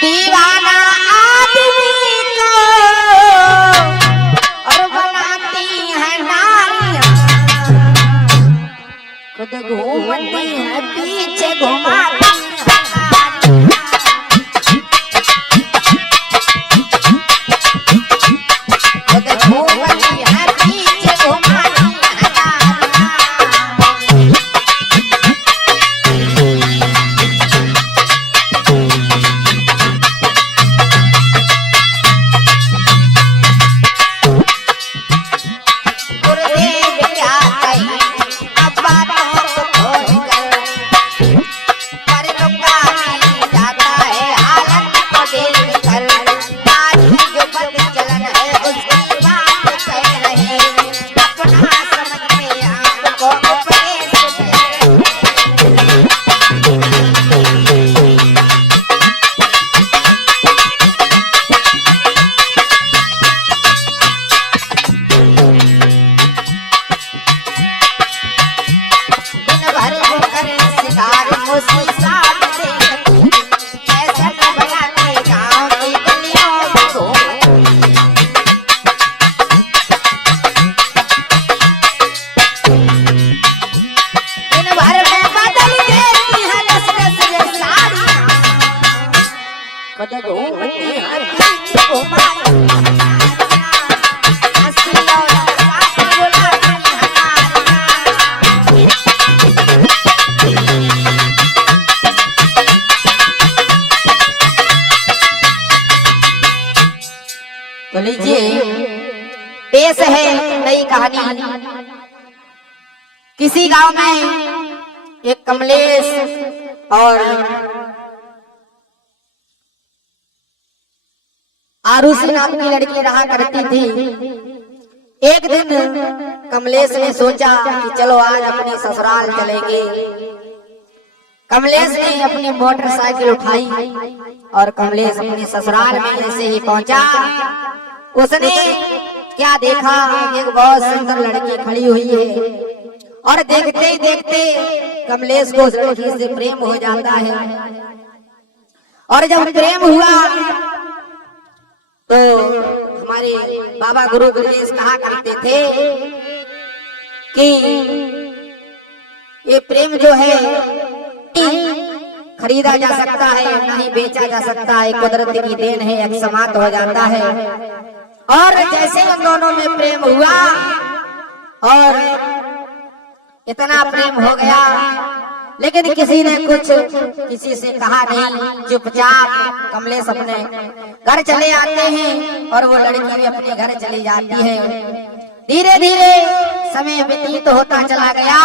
दीवाना आदमी को और बनाती है नारियां, खुद घूमती है पीछे घुमाती है तो लीजिए पेश है नई कहानी। किसी गांव में एक कमलेश और आरुषि नाम की लड़की रहा करती थी। एक दिन कमलेश ने सोचा कि चलो आज अपने ससुराल चलेंगे। कमलेश ने अपनी मोटरसाइकिल उठाई और कमलेश अपने ससुराल में जैसे ही पहुंचा, उसने क्या देखा, एक बहुत सुंदर लड़की खड़ी हुई है और देखते ही देखते कमलेश को उस लड़की से प्रेम हो जाता है। और जब प्रेम हुआ तो हमारे बाबा गुरु गुरुदेव कहा करते थे कि ये प्रेम जो है खरीदा जा सकता है, नहीं बेचा जा सकता है, कुदरत की देन है, एक समाप्त हो जाता है। और जैसे उन दोनों में प्रेम हुआ और इतना प्रेम हो गया, लेकिन किसी ने कुछ किसी से कहा नहीं, चुपचाप कमलेश अपने घर चले आते हैं और वो लड़की भी अपने घर चली जाती है। धीरे धीरे समय व्यतीत होता चला गया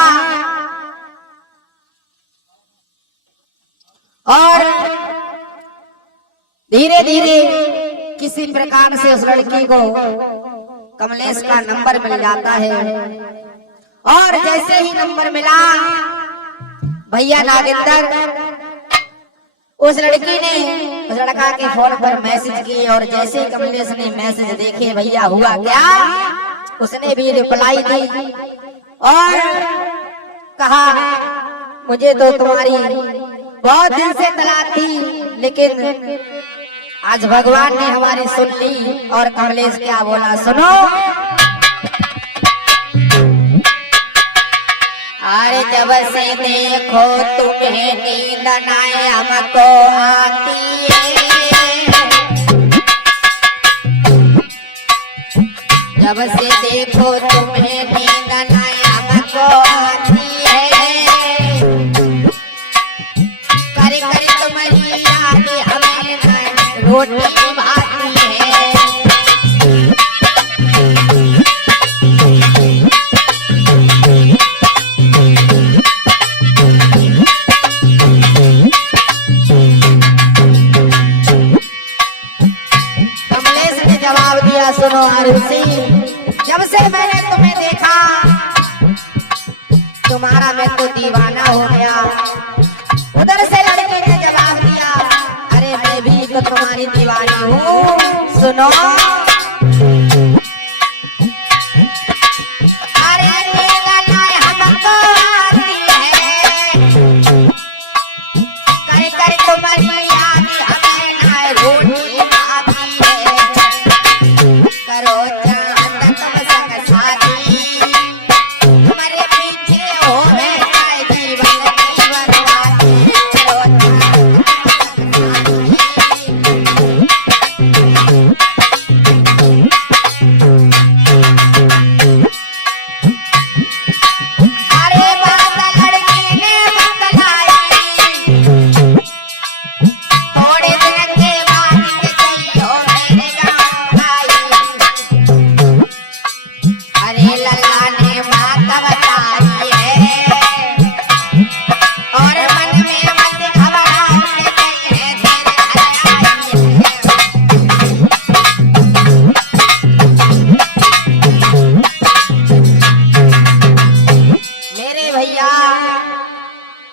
और धीरे धीरे किसी प्रकार से उस लड़की को कमलेश का नंबर मिल जाता है। और जैसे ही नंबर मिला, भैया नागेंद्र, उस लड़की ने उस लड़का के फोन पर मैसेज की और जैसे ही कमलेश ने मैसेज देखे, भैया हुआ क्या, उसने भी रिप्लाई दी और कहा मुझे तो तुम्हारी बहुत दिन से तलाश थी, लेकिन आज भगवान ने हमारी सुन ली। और कमलेश क्या बोला सुनो, अरे जब से देखो तुम्हें नींद ना हमको आती है, जब से देखो तुम्हें नींद ना हमको आती है, करे करे तुम्हारी याद हमें रोटी भाती है। कमलेश ने जवाब दिया सुनो आरुषि, जब से मैंने तुम्हें देखा तुम्हारा मैं तो दीवाना हो गया। उधर से लड़के ने जवाब दिया, अरे मैं भी तो तुम्हारी दीवानी हूँ। सुनो अरे हमको आती है, कर कर तुम्हारी याद हमें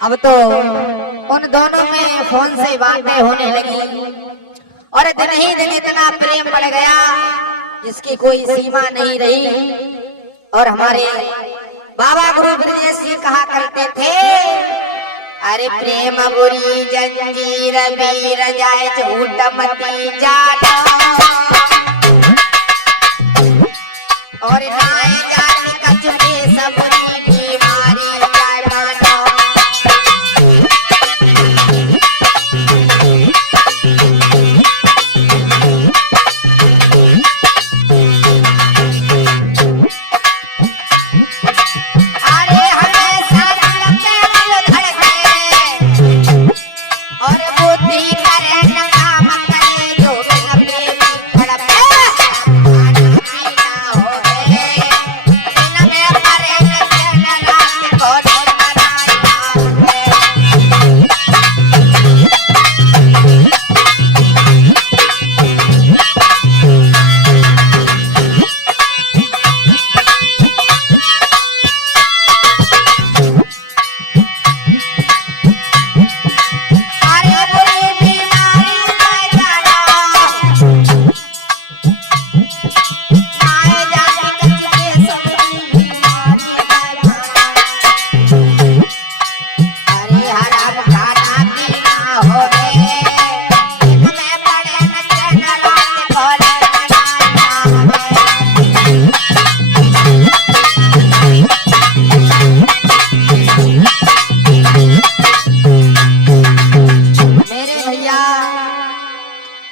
अब तो उन दोनों में फोन से बातें होने लगी और दिन ही दिन इतना प्रेम बढ़ गया जिसकी कोई सीमा नहीं रही। और हमारे बाबा गुरु ब्रजेश जी कहा करते थे, अरे प्रेम बुरी जंजीर वीर जाए झूठ मती जाना, और नाय जानी कचुके सबरी बीमारी जाए मानो।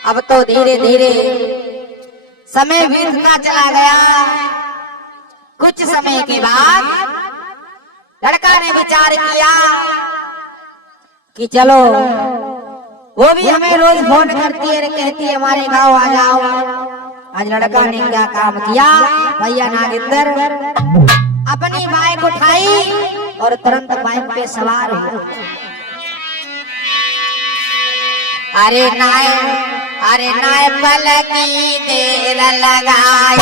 अब तो धीरे धीरे समय बीतता चला गया। कुछ समय के बाद लड़का ने विचार किया कि चलो, वो भी हमें रोज फोन करती है, कहती है हमारे गांव आ जाओ। आज लड़का ने क्या काम किया, भैया नागेंद्र अपनी बाइक उठाई और तुरंत बाइक पे सवार हो। अरे नाय पलकी देर लगाई,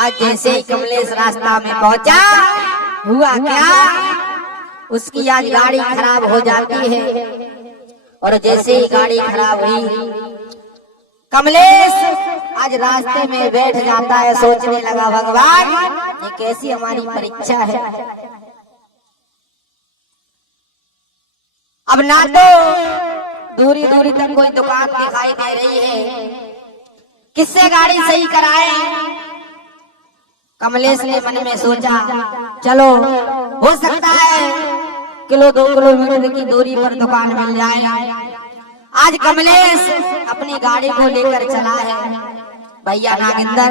आज जैसे ही कमलेश रास्ता में पहुंचा, हुआ क्या, उसकी आज गाड़ी खराब हो जाती है। और जैसे ही गाड़ी खराब हुई, कमलेश आज रास्ते में बैठ जाता है, सोचने लगा भगवान एक ऐसी हमारी परीक्षा है। अब ना तो दूरी दूरी तक कोई दुकान दिखाई दे रही है, किससे गाड़ी सही कराए। कमलेश ने मन में सोचा, चलो हो सकता है किलो 2 किलोमीटर की दूरी पर दुकान मिल जाए। आज कमलेश अपनी गाड़ी को लेकर चला है भैया नागेंद्र।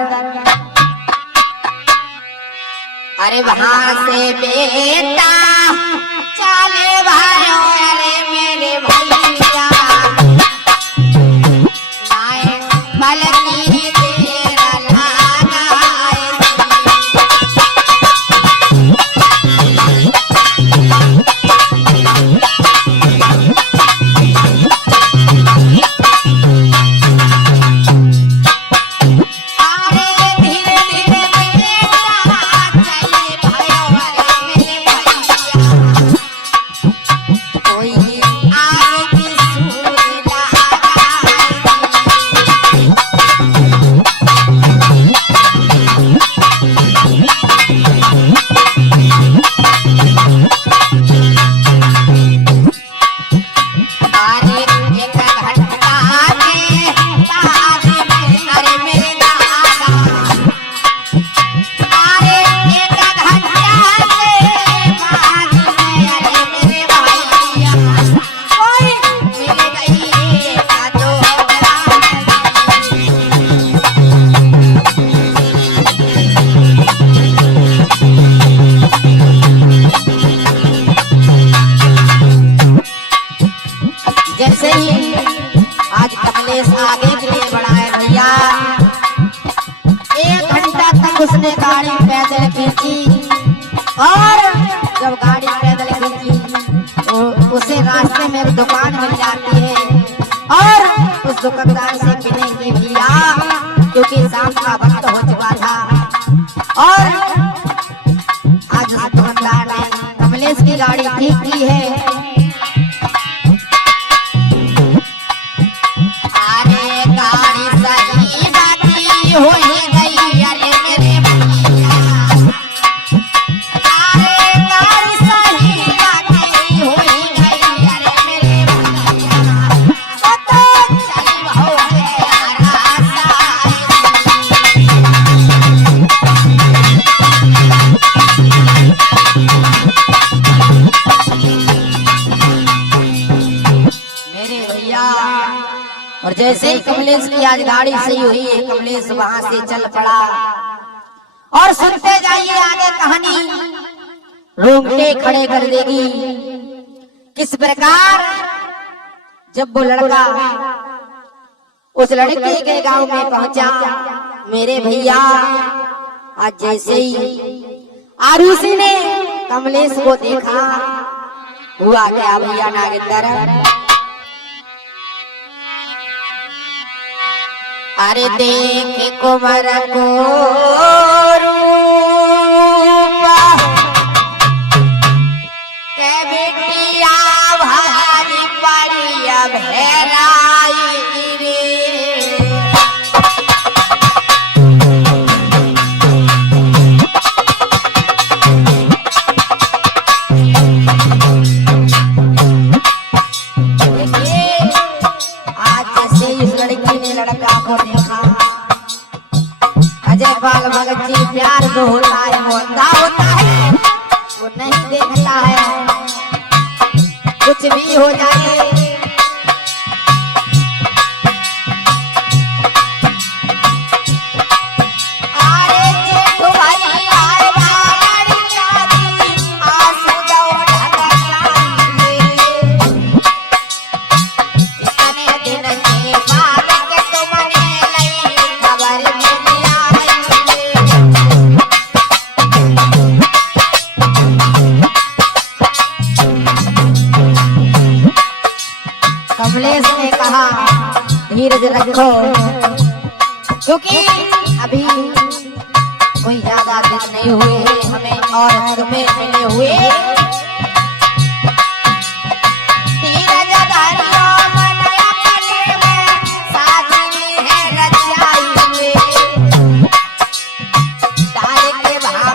अरे वहां से बेटा चले भाइयों, अरे मेरे भैया मलकी तेरा लगाए। जैसे ही आज कमलेश आगे के लिए बढ़ा है भैया, 1 घंटा तक उसने गाड़ी पैदल खींची। और जब गाड़ी पैदल खींची तो उसे रास्ते में एक दुकान मिल जाती है और उस दुकानदार से मिलेंगे भैया, क्योंकि शाम का वक्त हो चुका था। और आज उस दुकानदार ने कमलेश की गाड़ी ठीक की है। हो गई अरे मेरे भैया, अरे गाड़ी सही बाकी हो गई अरे मेरे भैया, तो चल हो गया रास्ता। मेरे भैया, और जैसे ही कमलेश की आज गाड़ी सही हुई है, कमलेश वहां से चल पड़ा। और सुनते जाइए आगे कहानी, रोंगटे खड़े कर देगी। किस प्रकार जब वो लड़का उस लड़के के गांव में पहुंचा, मेरे भैया, आज जैसे ही आरुषि ने कमलेश को देखा, हुआ क्या भैया नागेंद्र? अरे देख कुंवर को रूपा के बिटिया भारी पड़िया भेराई रे। लड़का को देखा, अजय पाल भगत जी, प्यार जो होता है वो अंधा होता है, वो नहीं देखता है कुछ भी हो जाए। अरे जेठू भाई आए बारी जाती, आंसू दो ढका इतने दिन के बाद कमलेश ने कहा, धीरज रखो, क्योंकि अभी कोई ज्यादा दिन नहीं हुए हैं हमें और तुम्हें मिले हुए। धीरज धरो मन अपने में, साथी है रचाई हुए, तारे के भाव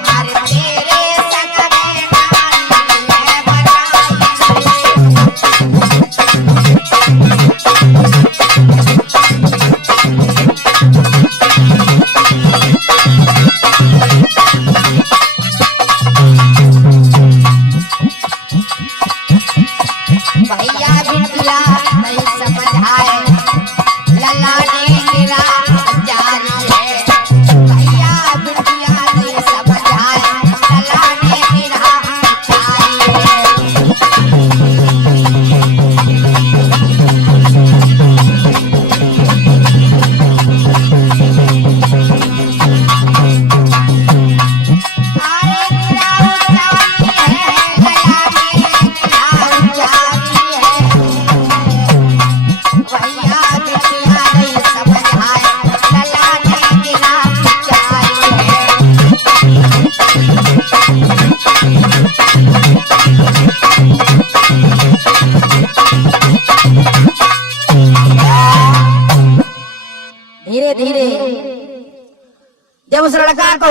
जब उस लड़का को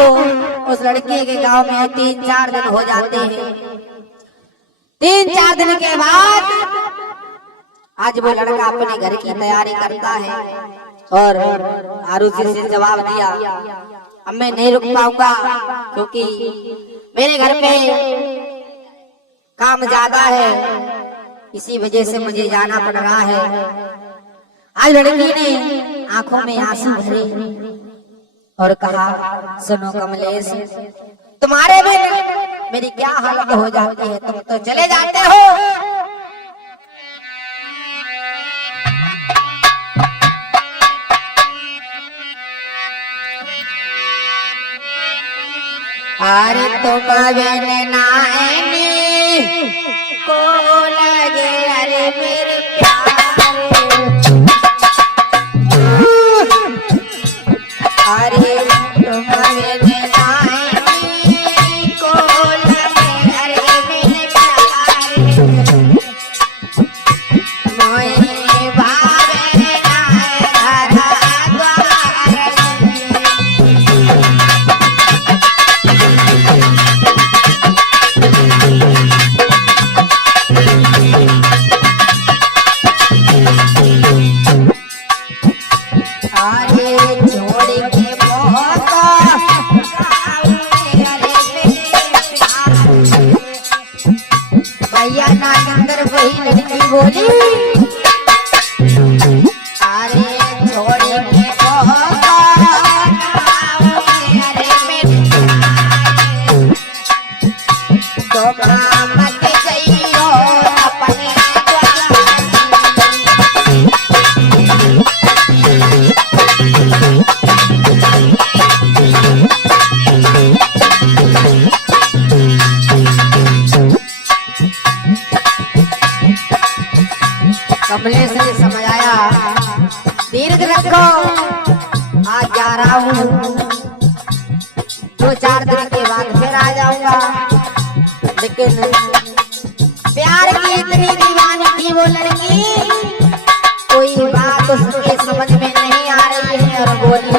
उस लड़के के गांव में 3-4 दिन हो जाते हैं, 3-4 दिन के बाद आज वो लड़का अपने घर की तैयारी करता है और आरुषि से जवाब दिया, अब मैं नहीं रुक पाऊंगा क्योंकि मेरे घर पे काम ज्यादा है, इसी वजह से मुझे जाना पड़ रहा है। आज लड़की ने आंखों में आंसू भरे और कहा, सुनो कमलेश, तुम्हारे बिना मेरी क्या हालत हो जाती है, तुम तो चले जाते हो। अरे तुम बिन नानी को लगे अरे मेरे प्यारे, अरे तुम बिन नानी को लगे अरे मेरे प्यारे, मोए भावे ना द्वार। भैया नागेंद्र वही लड़की बोली, अरे छोड़ के तो मत जाइयो अपने कमलेश ने समझाया, दीर्घ रखो, आज जा रहा हूँ, 2-4 दिन के बाद फिर आ जाऊंगा। लेकिन प्यार की इतनी दीवानी थी वो लड़की, कोई बात उसके समझ में नहीं आ रही है और बोली,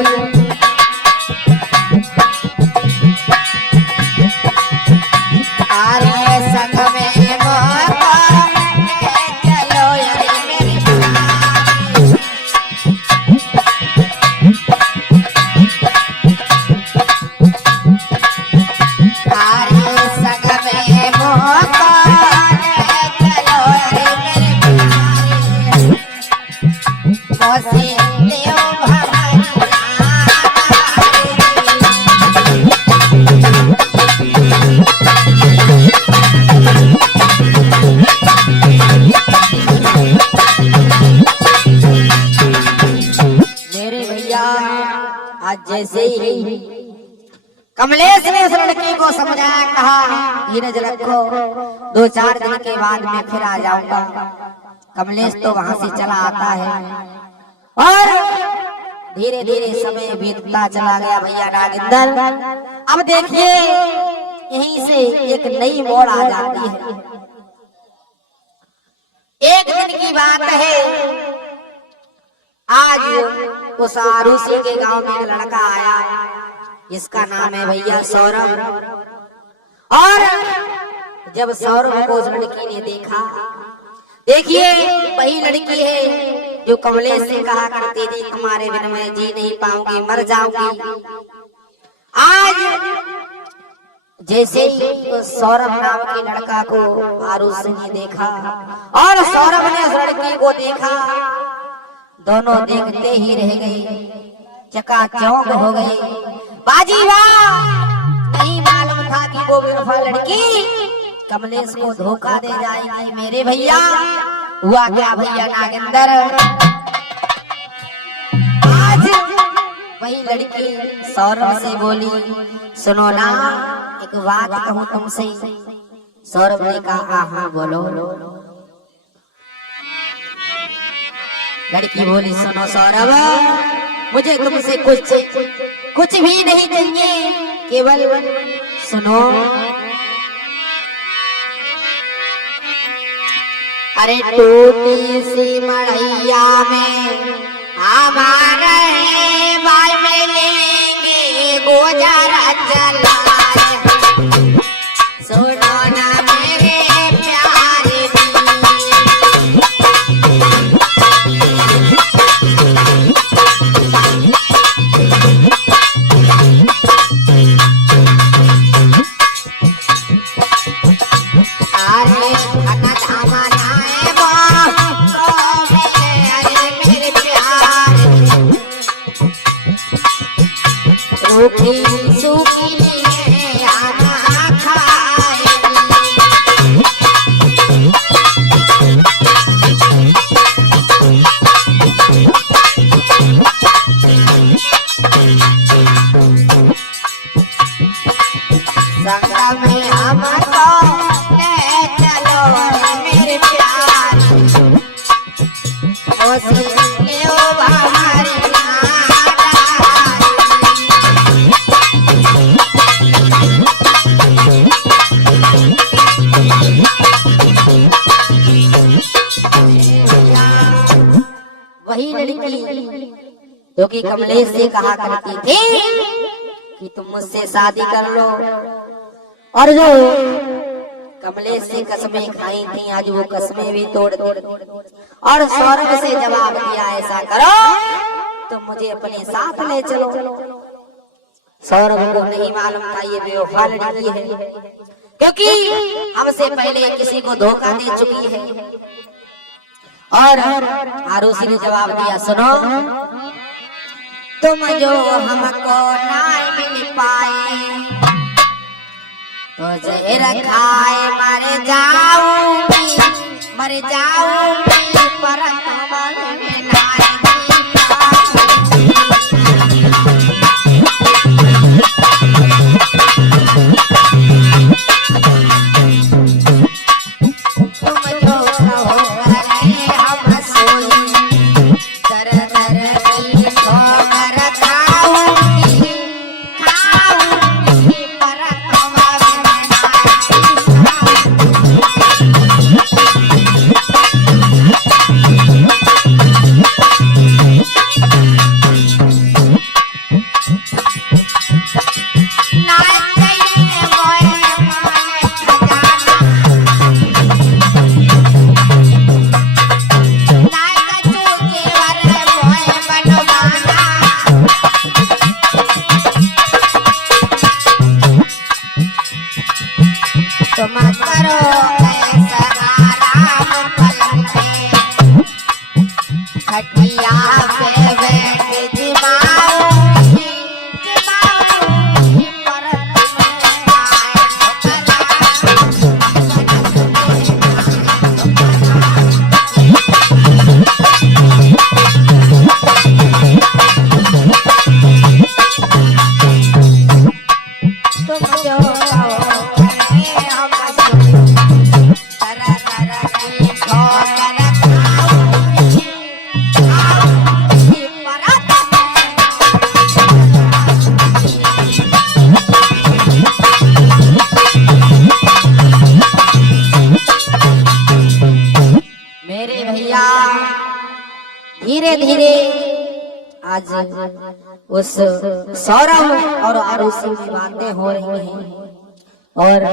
अरे संग में जैसे ही कमलेश ने उस लड़की को समझाया, कहा धीरज रखो, 2-4 दिन के बाद मैं फिर आ जाऊंगा। कमलेश तो वहां से चला आता है और धीरे धीरे समय बीतता चला गया। भैया नागेंद्र, अब देखिए यहीं से एक नई मोड़ आ जाती है। एक दिन की बात है, आज उस आरुषि के गांव में एक लड़का आया जिसका नाम है भैया सौरभ। और जब सौरभ को उस लड़की ने देखा, देखिए वही लड़की है जो कमलेश से कहा करती थी, तुम्हारे बिना मैं जी नहीं पाऊंगी, मर जाऊंगी। आज जैसे ही उस सौरभ नाम के लड़का को आरुषि ने देखा और सौरभ ने उस लड़की को देखा, दोनों देखते ही रह गए, चकाचौंध हो गए। बाजी वाह, नहीं मालूम था कि वो बेवफा लड़की कमलेश को धोखा दे जाएगी। मेरे भैया हुआ क्या भैया नागेंद्र, आज वही लड़की सौरभ से बोली, सुनो ना एक बात कहूँ तुमसे। सौरभ ने कहा, हाँ बोलो। लड़की बोली, सुनो सौरभ, मुझे तुमसे कुछ भी नहीं चाहिए, केवल सुनो। अरे टूटी सी मढ़ैया में हमारे बाल में लेंगे जरा चलाए, सुनो ना मेरे प्यारे सूखी सूखी आना संग में हमको ले चलो मेरे प्यार, ओसी ले हमारी वही लड़की जो कि कमलेश से कहा करती थी कि तुम मुझसे शादी कर लो, और जो कमलेश से कसमें खाई थी आज वो कसमें भी तोड़ दी और सौरभ से जवाब दिया ऐसा करो तो मुझे अपने साथ ले चलो। सौरभ को नहीं मालूम था ये बेवफा लड़की है, क्योंकि हमसे पहले किसी को धोखा दे चुकी है। और आरुषि ने जवाब दिया, सुनो तुम जो हमको ना मिल पाए तो जहर खाए मर जाऊंगी पर तुम्हारे में धीरे धीरे आज उस सौरभ और आरुषि की बातें हो रही हैं और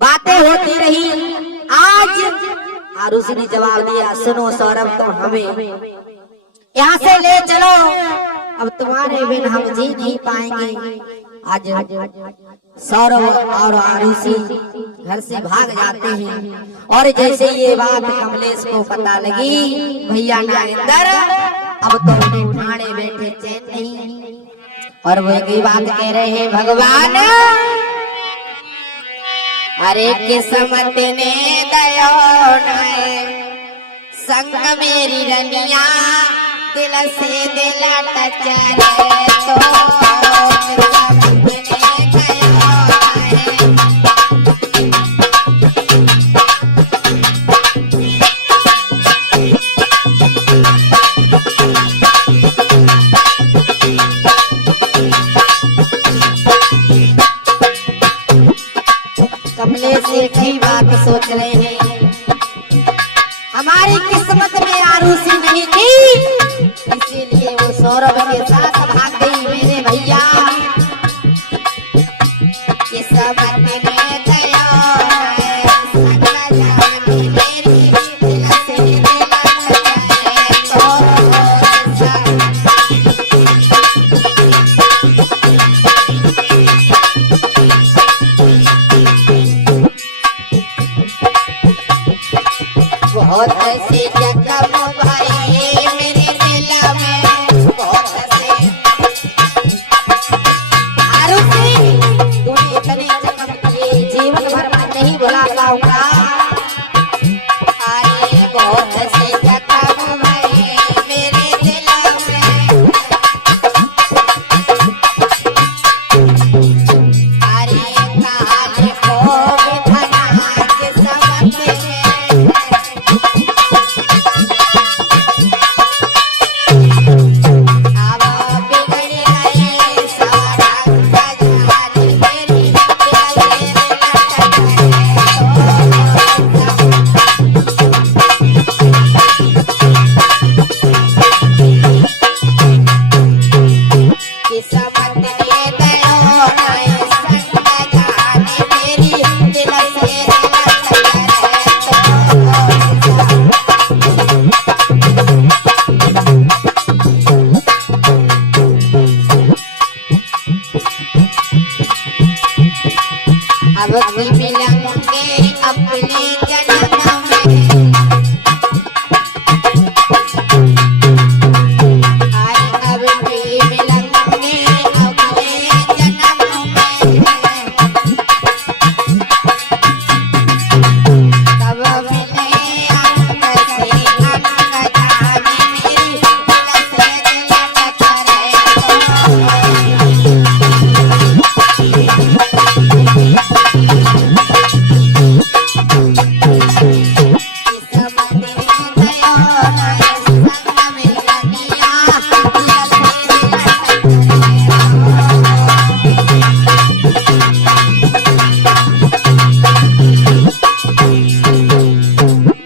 बातें होती रही। आज आरुषि ने जवाब दिया, सुनो सौरभ तुम हमें यहाँ से ले चलो, अब तुम्हारे बिन हम जी नहीं पाएंगे। आज सौरभ और आरुषि घर से भाग जाते हैं और जैसे ये बात कमलेश को पता लगी, भैया नागेंद्र अब तो उन्हें ठाणे बैठे चैन नहीं और वो एक बात कह रहे हैं, भगवान अरे किस्मत ने दयो संग मेरी रनिया दिल से दिल टचरे तो कमलेश एक ही बात सोच रहे हैं, हमारी किस्मत में आरुषि नहीं थी, इसीलिए वो सौरभ के साथ भाग गई मेरे भैया। बहुत से जख्म भरे मेरे दिल में, बहुत से आरुषि तूने इतने जख्म किए जीवन भर मैं नहीं भुला पाऊंगा। अरे बहुत से जख्म भरे मेरे दिल में, अरे काल को बिठना के समझ में, अब बिगड़ गए सारा सजाने मेरी दिल में लटक किस्मत ने दयो नए संग जाने मेरी दिल से अब भी मिलेंगे अपने जन्म में, आए अब भी मिलेंगे अपने जन्म में, तब मिले अंग से अंग जाने मेरी दिल से दिल टकराए किस्मत ने दयो नए संग मिलनिया दिल से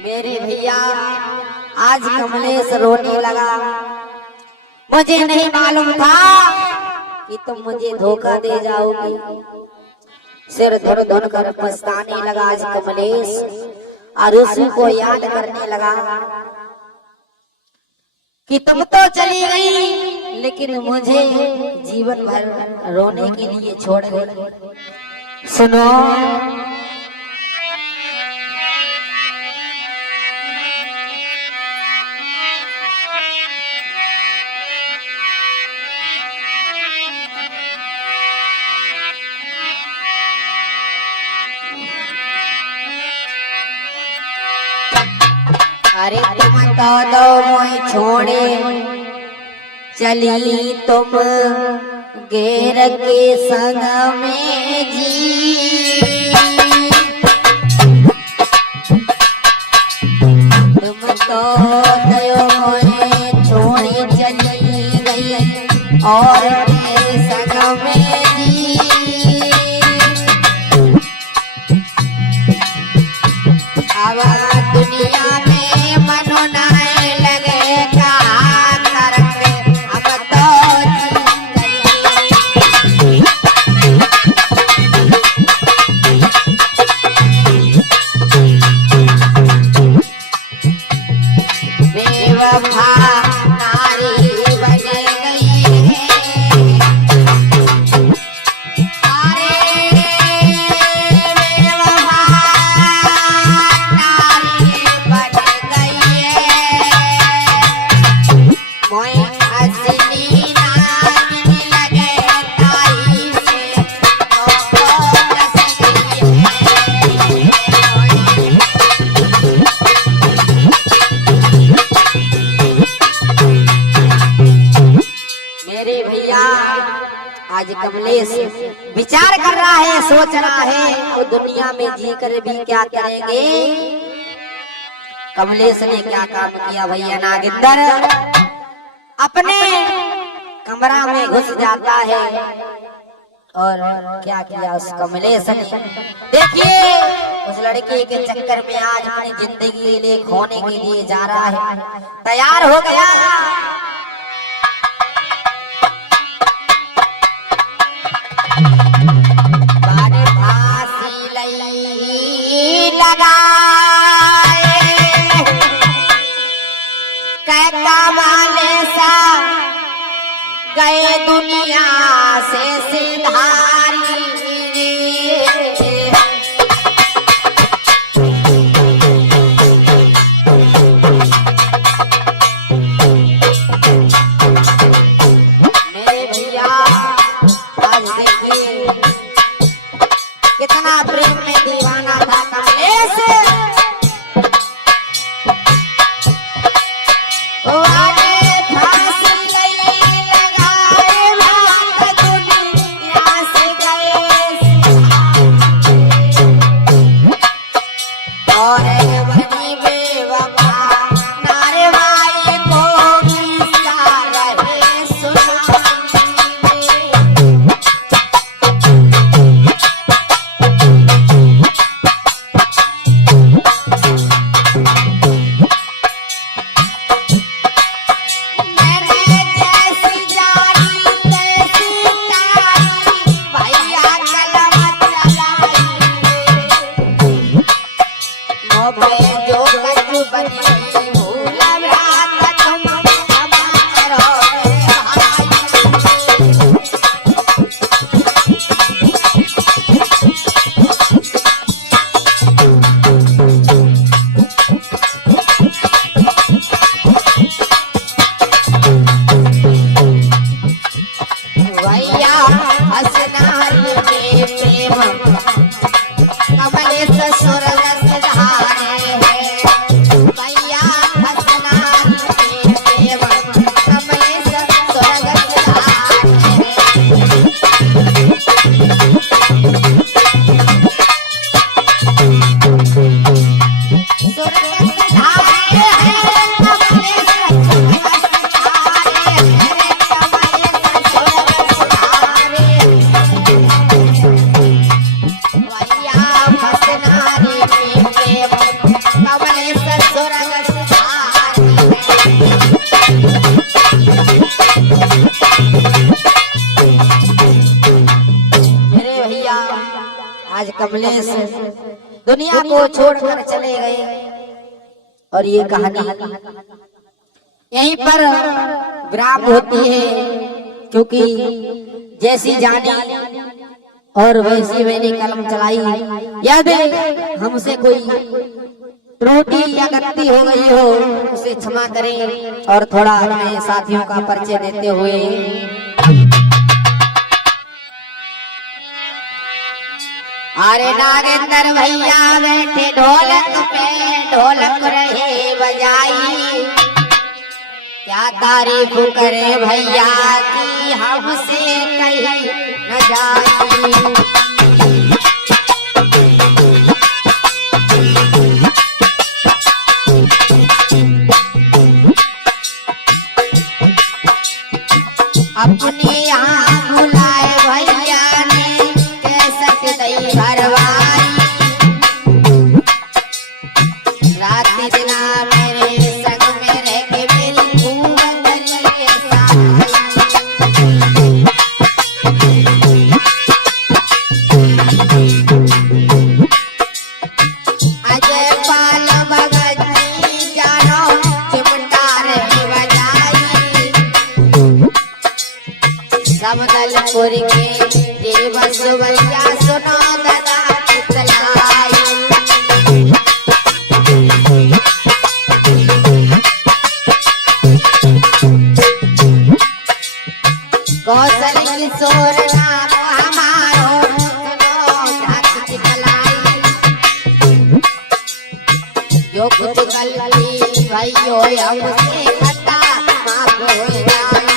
मेरे भैया आज कमलेश रोने लगा। मुझे नहीं मालूम था कि तुम मुझे धोखा दे जाओगी। सिर धर धुन कर पछताने लगा आज कमलेश, आरुषि को याद करने लगा कि तुम तो चली गई लेकिन मुझे जीवन भर रोने के लिए छोड़ गई। सुनो अरे तुम तो दो मोई छोड़े चली तुम घेर के संग में जी, तुम तो दो मोई छोड़े चली गई और मेरे संग में जी, अब दुनिया में मनो नाए लगे का तरंग, अब तो बेवफा नारी बन गई है, अरे बेवफा नारी बन गई है, मोई असली नागिन लगे ताई से तो रस गई है। मेरे भैया आज कमलेश विचार कर रहा है, सोच रहा है और दुनिया में जी कर भी क्या करेंगे। कमलेश ने क्या काम किया भैया, नागिंदर अपने कमरा में घुस जाता है और क्या किया उस कमलेश ने, देखिए उस लड़के के चक्कर में आज अपनी जिंदगी के लिए खोने के लिए जा रहा है, तैयार हो गया। गए दुनिया से सिधारी पे जो कछु बनी भूल भ्रात तुम क्षमा करो मेरे भाई। भैया हंसना हरि के प्रेम कमलेश स्वर्ग सिधारे है। भैया हंसना हरि के प्रेम कमलेश स्वर्ग सिधारे है। स्वर्ग सिधारे है कमलेश स्वर्ग सिधारे है। मेरे भैया आज कमलेश दुनिया को छोड़कर चले गए और ये कहानी यहीं पर विराम होती है, क्योंकि जैसी जानी और वैसी मैंने कलम चलाई। यदि हमसे कोई त्रुटि या गलती हो गई हो उसे क्षमा करें और थोड़ा अपने साथियों का परिचय देते हुए अरे नागेंद्र भैया बैठे ढोलक पे ढोलक रहे बजाई। क्या तारीफ करे भैया की हमसे कहीं न जाई। अपने यहाँ बुलाए भैया ने कैसट दई भरवाई। रात दिना मेरे संग में रह के मेरी खूब अंदर अजय पाल भगत जी जानो चिमटा रही बजाई। समदलपुर के देवस बलिया सुनो दादा कितलाई। कौशल किशोर नाम हमारो सुनो झांकी चितलाई। जो कुछ गलती भइयो हमसे खता माफ हो जाए।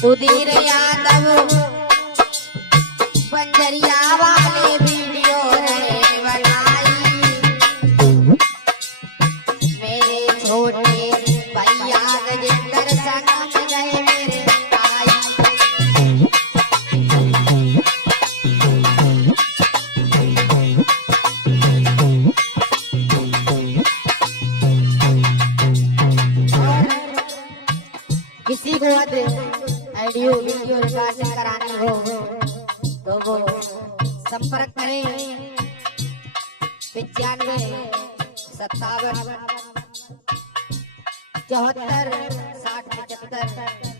सुधीर यादव पंजरिया वाले वीडियो रहे बनाई। मेरे छोटे भैया गजेंद्र संग में गए मेरे भाई। किसी को ऑडियो वीडियो रिकॉर्डिंग करानी हो तो वो संपर्क करें 95 57 74 60 75।